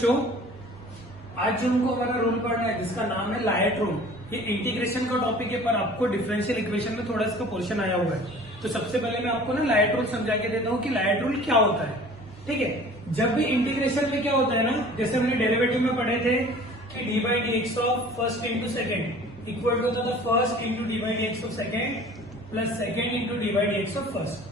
बच्चों, आज जो हमको हमारा रूल पढ़ना है जिसका नाम है लायट रूल, ये इंटीग्रेशन का टॉपिक है, पर आपको डिफरेंशियल इक्वेशन में थोड़ा इसका पोर्शन आया हुआ है। तो सबसे पहले मैं आपको ना लायट रूल समझा के देता हूँ कि लायट रूल क्या होता है। ठीक है, जब भी इंटीग्रेशन में क्या होता है ना, जैसे हमने डेरिवेटिव में पढ़े थे कि d by d x of first into second equal to होता था first into d by d x of second plus second into d by d x of first,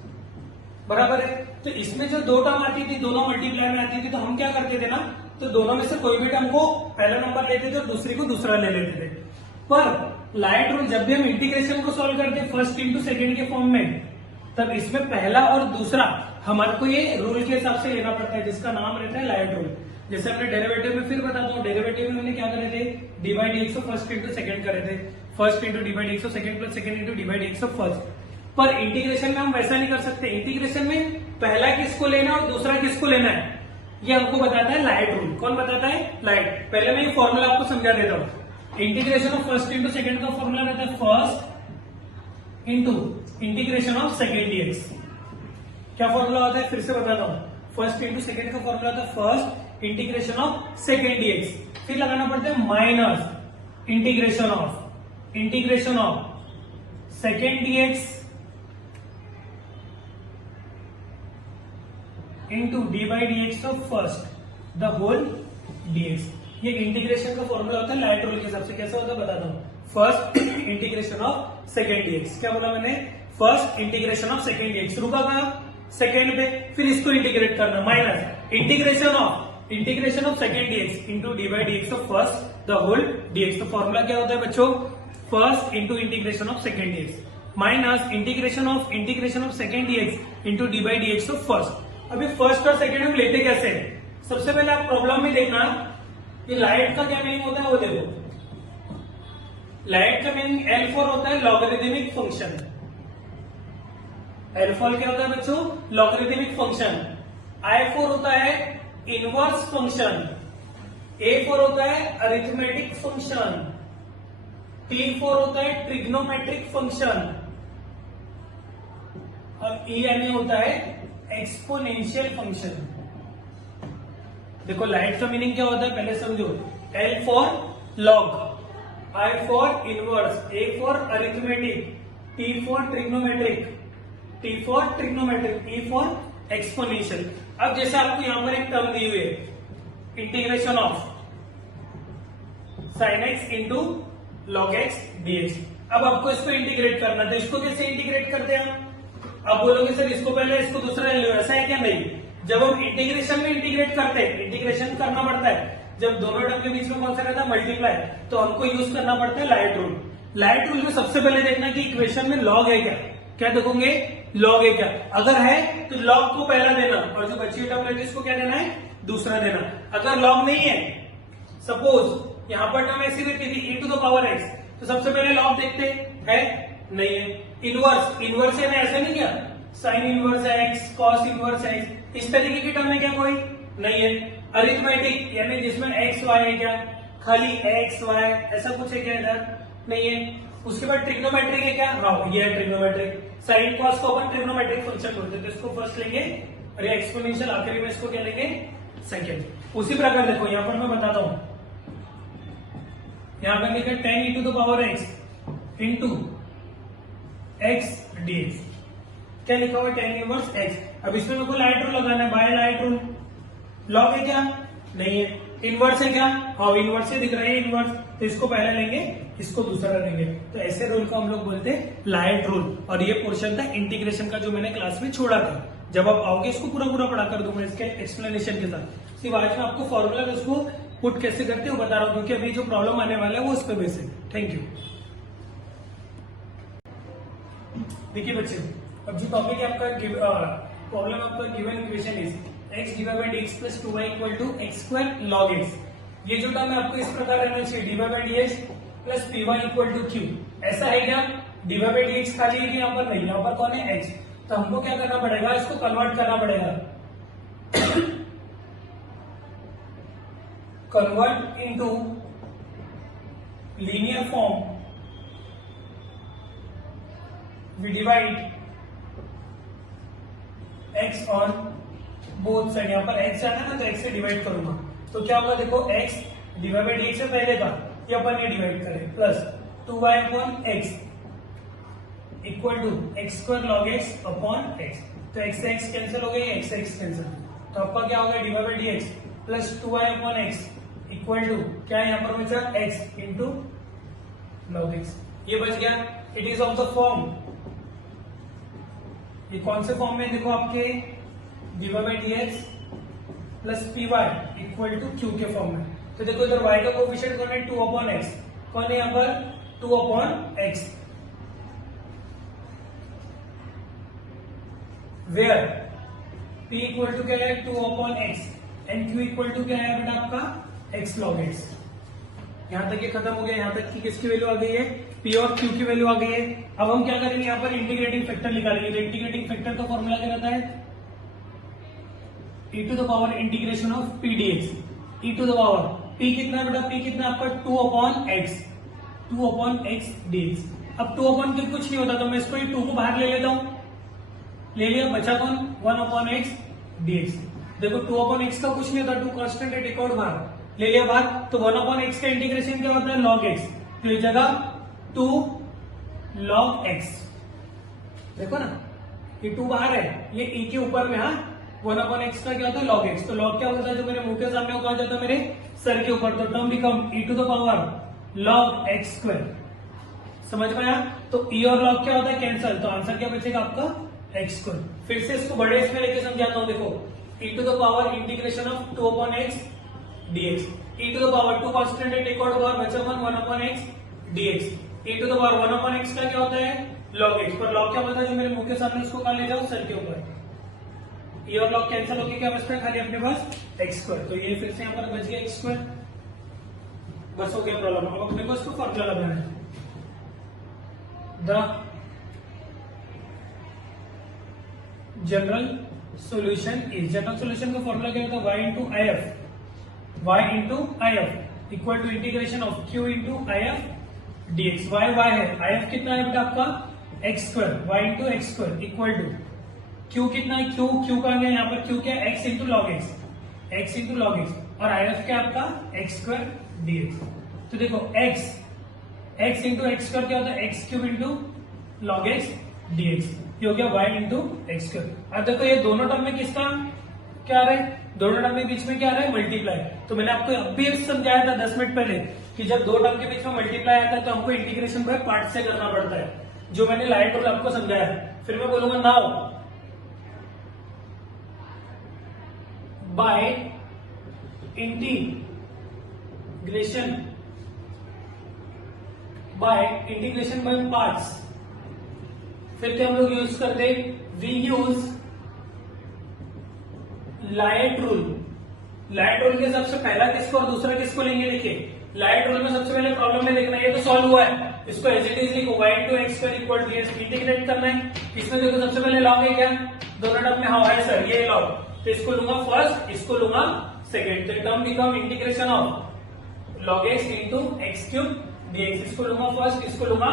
बराबर है। तो इसमें जो दो टर्म आती थी दोनों मल्टीप्लाई में आती थी, तो हम क्या करते थे ना, तो दोनों में से कोई भी टर्म को पहला नंबर लेते थे और दूसरी को दूसरा ले लेते थे। पर लायट रूल जब भी हम इंटीग्रेशन को सॉल्व करते फर्स्ट इंटू सेकेंड के फॉर्म में, तब इसमें पहला और दूसरा हमारे को ये रूल के हिसाब से लेना पड़ता है, जिसका नाम रहता है लायट रूल। जैसे हमने डेरिवेटिव में फिर बताता हूँ, डेरिवेटिव में हमने क्या करे थे, D by d x of first into second करे थे, first into d by d x of second plus second into d by d x of first. पर इंटीग्रेशन में हम वैसा नहीं कर सकते। इंटीग्रेशन में पहला किसको लेना और दूसरा किसको लेना है, ये हमको बताता है लायट रूल। कौन बताता है? लायट। पहले मैं ये फॉर्मूला आपको समझा देता हूँ। Integration of first into second का फॉर्मूला रहता है first into integration of second dx. क्या फॉर्मूला होता है, फिर से बताता हूँ। फर्स्ट इंटू सेकेंड का फॉर्मूला होता है first integration of second dx, फिर लगाना पड़ता है minus integration of second dx into d by d x of first the whole dx. ये इंटीग्रेशन का फॉर्मूला होता है लायट रूल के हिसाब से। कैसा होता है बताता हूँ। First integration of second dx, क्या बोला मैंने, first integration of second dx, रुका कहा सेकेंड पे, फिर इसको इंटीग्रेट करना, minus integration of second dx into d by d x of first the whole dx. तो फॉर्मूला क्या होता है बच्चों, first into integration of second dx minus integration of second dx into d by d x of first. अभी first और second हम लेते कैसे हैं, सबसे पहले आप प्रॉब्लम में देखना कि लाइट का क्या मीनिंग होता है, वो देखो। लाइट का मीनिंग L4 होता है लॉगरिथमिक फंक्शन। L4 क्या होता है बच्चों, लॉगरिथमिक फंक्शन। I4 होता है इनवर्स फंक्शन। A4 होता है अरिथमेटिक फंक्शन। T4 होता है ट्रिग्नोमेट्रिक फंक्शन। और E होता है एक्सपोनेंशियल फंक्शन। देखो लाइट का मीनिंग क्या होता है पहले समझो। L for log, I for inverse, A for arithmetic, T for trigonometric, E for exponential. अब जैसे आपको यहां पर एक टर्म दी हुई है, integration of sine x into log x dx. अब आपको इसको इंटीग्रेट करना है, तो इसको कैसे इंटीग्रेट करते हैं हम? आप बोलोगे सर इसको पहले इसको दूसरा ले लो, ऐसा है क्या? नहीं। जब हम इंटीग्रेशन में इंटीग्रेट करते हैं, इंटीग्रेशन करना पड़ता है जब दोनों टर्म के बीच में कौन सा रहता है, मल्टीप्लाई, तो हमको यूज करना पड़ता है लायट रूल। लायट रूल में सबसे पहले देखना कि इक्वेशन में लॉग है क्या, क्या देखोगे, लॉग है क्या। अगर है तो लॉग को पहला देना और जो बची हुई टर्म रहती है इसको क्या देना है, दूसरा देना। अगर लॉग नहीं है, सपोज यहां पर टर्म ऐसी रहती थी e to the power x, तो सबसे पहले लॉग देखते हैं, नहीं है। इनवर्स है ना, ऐसा नहीं क्या, sine inverse x, cos inverse x, इस तरीके की टर्म है क्या, कोई नहीं है। अरिथमेटिक यानी जिसमें एक्स वाई है क्या, खाली एक्स वाई, ऐसा कुछ है क्या, इधर नहीं है। उसके बाद ट्रिग्नोमेट्रिक है क्या, हाँ ये है ट्रिग्नोमेट्रिक। साइन कॉस को अपन ट्रिग्नोमेट्रिक फंक्शन बोलते हैं, तो इसको फर्स्ट लेंगे और ये एक्सपोनेंशियल आखिरी में इसको क्या लेंगे, सेकेंड। उसी प्रकार देखो यहां पर मैं बताता हूं, यहां पर लिखा 10 e to the power x into x dx. क्या लिखा हुआ है, 10 इनवर्स एक्स। अब इसमें मेरे को लाइट रूल लगाना है, बाय लाइट रूल। लॉग है क्या, नहीं है। इनवर्स है क्या, हाँ इनवर्स से दिख रहा है इनवर्स, तो इसको पहले लेंगे, इसको दूसरा लेंगे। तो ऐसे रूल को हम लोग बोलते हैं लाइट रूल। और ये पोर्शन था इंटीग्रेशन का जो मैंने क्लास में छोड़ा था। जब आप आओगे इसको पूरा पूरा पढ़ा कर दूंगा इसके एक्सप्लेनेशन के साथ। सिर्फ आज में आपको फॉर्मूला उसको पुट कैसे करते हो बता रहा हूँ, क्योंकि अभी जो प्रॉब्लम आने वाला है वो उस पर बेसिक। Thank you. देखिए बच्चे, अब जो टॉपिक है आपका प्रॉब्लम आपका given equation is x divide by dx plus 2y equal to x square log x। ये जो टर्म है आपको इस प्रकार रहना चाहिए, d y by dx plus p y equal to q. ऐसा है क्या, डी वाई बाई dx खाली है कि यहाँ पर नहीं, यहाँ पर कौन है x। तो हमको क्या करना पड़ेगा, इसको कन्वर्ट करना पड़ेगा, convert into linear form. we divide x on both side. यहाँ पर x जाना है ना, तो x से डिवाइड करूंगा, तो क्या होगा देखो x डिवाइड बाई dx से पहले का ये अपन ये डिवाइड करें plus 2y upon x equal to x square log x upon x. तो x से x कैंसिल हो गई, x से x कैंसिल, तो आपका क्या होगा divide by dx plus 2y upon x equal to क्या है यहाँ पर बचा x इंटू लॉग एक्स। ये बच गया। It is of the form, ये कौन से फॉर्म में देखो आपके divide by dx plus p y equal to q के फॉर्म में। तो देखो इधर y का कोफिशिएंट कौन है 2 अपॉन एक्स, कौन है यहाँ पर 2 upon x, where p equal to क्या है 2 upon x and q equal to क्या है बेटा आपका x लॉग x। यहां तक ये खत्म हो गया, यहां तक की किसकी वैल्यू आ गई है p और q की वैल्यू आ गई है। अब हम क्या करेंगे यहाँ पर इंटीग्रेटिंग फैक्टर निकालेंगे। तो इंटीग्रेटिंग फैक्टर का फॉर्मूला क्या रहता है e to the power integration of p dx, e to the power p कितना बेटा p कितना आपका 2 upon x, 2 upon x dx। अब 2 अपॉन क्यू कुछ नहीं होता तो मैं इसको 2 को बाहर ले लेता हूं, ले लिया, बचा कौन 1 अपॉन एक्स dx। देखो 2 अपॉन एक्स का कुछ नहीं होता, 2 कांस्टेंट है, टेक आउट बाहर ले लिया बाहर। तो 1 अपॉन एक्स का इंटीग्रेशन क्या होता है लॉग एक्स, तो इस जगह 2 लॉग एक्स। देखो ना ये 2 बाहर है, ये e के ऊपर में, हाँ 1 अपॉन एक्स का क्या होता है लॉग एक्स। तो लॉग क्या होता है जो मेरे मुंह के सामने कहा जाता है मेरे सर के ऊपर, तो term become e to the power log x square. समझ में आया। तो e और लॉग क्या होता है कैंसल, तो आंसर क्या बचेगा आपका एक्स स्क्वायर। फिर से इसको बड़े इसमें लेके समझाता हूं, देखो e to the power integration of 2 upon x dx, e to the power 2 constant है, टेक आउट बाहर, बचा 1 upon x dx। e to the power 1 upon x का क्या होता है लॉग एक्स, पर लॉग क्या होता है जो मेरे मुंह के सामने उसको कहां ले जाओ सर के ऊपर। ये और लॉग कैंसिल होकर क्या बचता है खाली अपने पास एक्स स्क्वायर। तो ये फिर से यहाँ पर बच गया एक्स स्क्वायर, बस हो गया प्रॉब्लम। अब अपने को इसको फॉर्मूला लगाना है, the general solution is, general solution का फॉर्मूला क्या होता है y into I F, y into I F equal to integration of q into I F dx। y है, आई एफ कितना है बेटा आपका x square, y into x square equal to q कितना है q का गया यहाँ पर q क्या है x into log x, x into log x, और आई एफ क्या आपका एक्स स्क्वायर dx। तो देखो x इंटू एक्स स्क्वायर क्या होता है x cube into log x dx, ये हो गया y इंटू एक्स स्क्वायर। अब देखो ये दोनों टर्म में किसका क्या आ रहा है, दोनों टर्म के बीच में क्या आ रहा है मल्टीप्लाई। तो मैंने आपको अभी समझाया था 10 मिनट पहले कि जब दो टर्म के बीच में मल्टीप्लाई आता है तो हमको इंटीग्रेशन बाय पार्ट से करना पड़ता है, जो मैंने लाइट और आपको समझाया। फिर मैं बोलूंगा now by integration by parts. फिर क्या हम लोग यूज करते, we use LIATE rule. LIATE rule के सबसे पहला किसको और दूसरा किसको लेंगे, देखिए लाइट रूल में सबसे पहले प्रॉब्लम में देखना, ये तो सॉल्व हुआ है, इसको एज इट इज लिखो y into x square equal to dx, integrate करना है। इसमें देखो सबसे पहले लॉग है क्या, दोनों टर्म में हाँ है सर ये लॉग, तो इसको लूंगा फर्स्ट, इसको लूंगा सेकेंड। तो term become integration of log x into x cube dx, इसको लूंगा फर्स्ट, इसको लूंगा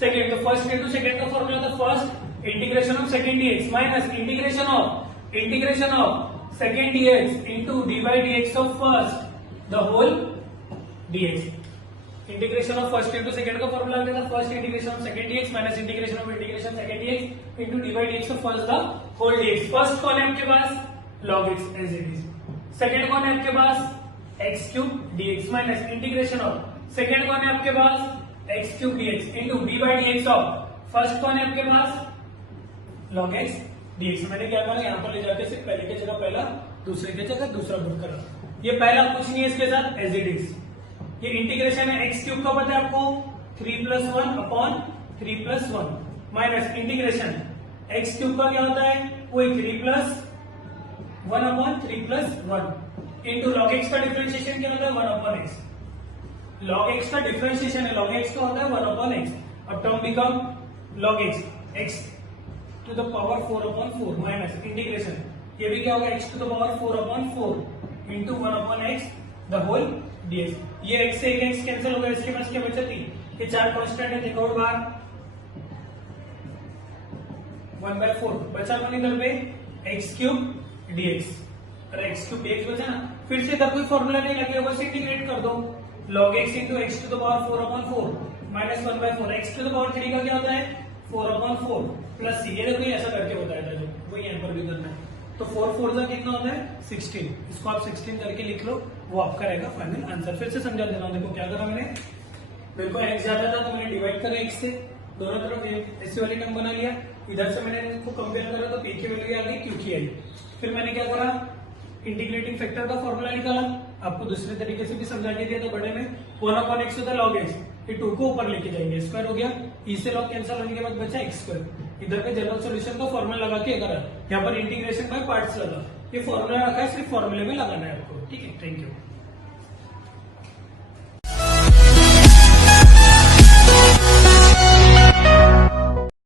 सेकेंड। तो फर्स्ट इंटू सेकेंड का फॉर्मूला था first integration of second dx minus integration of second dx into dy dx of first the whole dx। Integration of first into second का formula क्या था, first integration of second dx minus integration of integration second dx into dy dx of first the whole dx। First कौन है आपके पास log x as it is, second कौन है आपके पास x cube dx minus integration of second कौन है आपके पास x cube dx into dy dx of first कौन है आपके पास log x dx। मैंने क्या करा यहाँ पर ले जाके सिर्फ पहले की जगह पहला, दूसरे की जगह दूसरा पुट करा। ये पहला कुछ नहीं है इसके साथ एज इट इज। ये इंटीग्रेशन है एक्स क्यूब का पता है आपको 3 plus 1 upon 3 plus 1 minus integration x cube का क्या होता है वही 3 plus 1 upon 3 plus 1 into log x का डिफरेंशिएशन क्या होता है 1 अपॉन एक्स। लॉग एक्स का डिफरेंशिएशन है, लॉग एक्स का होता है 1 अपॉन एक्स। अब term become log x x to the power 4 upon 4 minus integration, ये भी क्या होगा x to the power 4 upon 4 into 1 upon x the whole dx। ये x से एक x कैंसिल हो गया, इसके पास क्या बचा 3, ये चार कांस्टेंट है, देखो बार 1/4 बचा कौन इधर पे x क्यूब dx, अरे x क्यूब dx बचा ना, फिर से इधर कोई फॉर्मूला नहीं लगे, बस इंटीग्रेट कर दो। log x into x to the power 4/4 minus 1/4, x to the power 3 का क्या होता है 4/4 प्लस सी। ये देखो ये ऐसा करके बताया था, जो वही यहाँ पर भी करना है। तो 4 4 का कितना होता है 16, इसको आप 16 करके लिख लो, वो आपका रहेगा फाइनल आंसर। फिर से समझा देना, देखो क्या करा मैंने, मेरे को x ज्यादा था तो मैंने डिवाइड करा x से, दोनों तरफ ऐसी वाली टर्म बना लिया। इधर से मैंने इसको कंपेयर करा तो p की वैल्यू आ गई, q की आई। फिर मैंने क्या करा, इंटीग्रेटिंग फैक्टर का फॉर्मूला निकाला। आपको दूसरे तरीके से भी समझा के दिया था बड़े में, 1/x होता है log x, ये 2 को ऊपर लेके जाएंगे, स्क्वायर हो गया, e से log कैंसिल होने के बाद बचा x स्क्वायर। इधर पे जनरल सॉल्यूशन का फॉर्मूला लगा के करा, यहाँ पर इंटीग्रेशन बाय पार्ट्स लगा। ये फॉर्मूला रखा है, सिर्फ फॉर्मूले में लगाना है आपको, ठीक है। Thank you.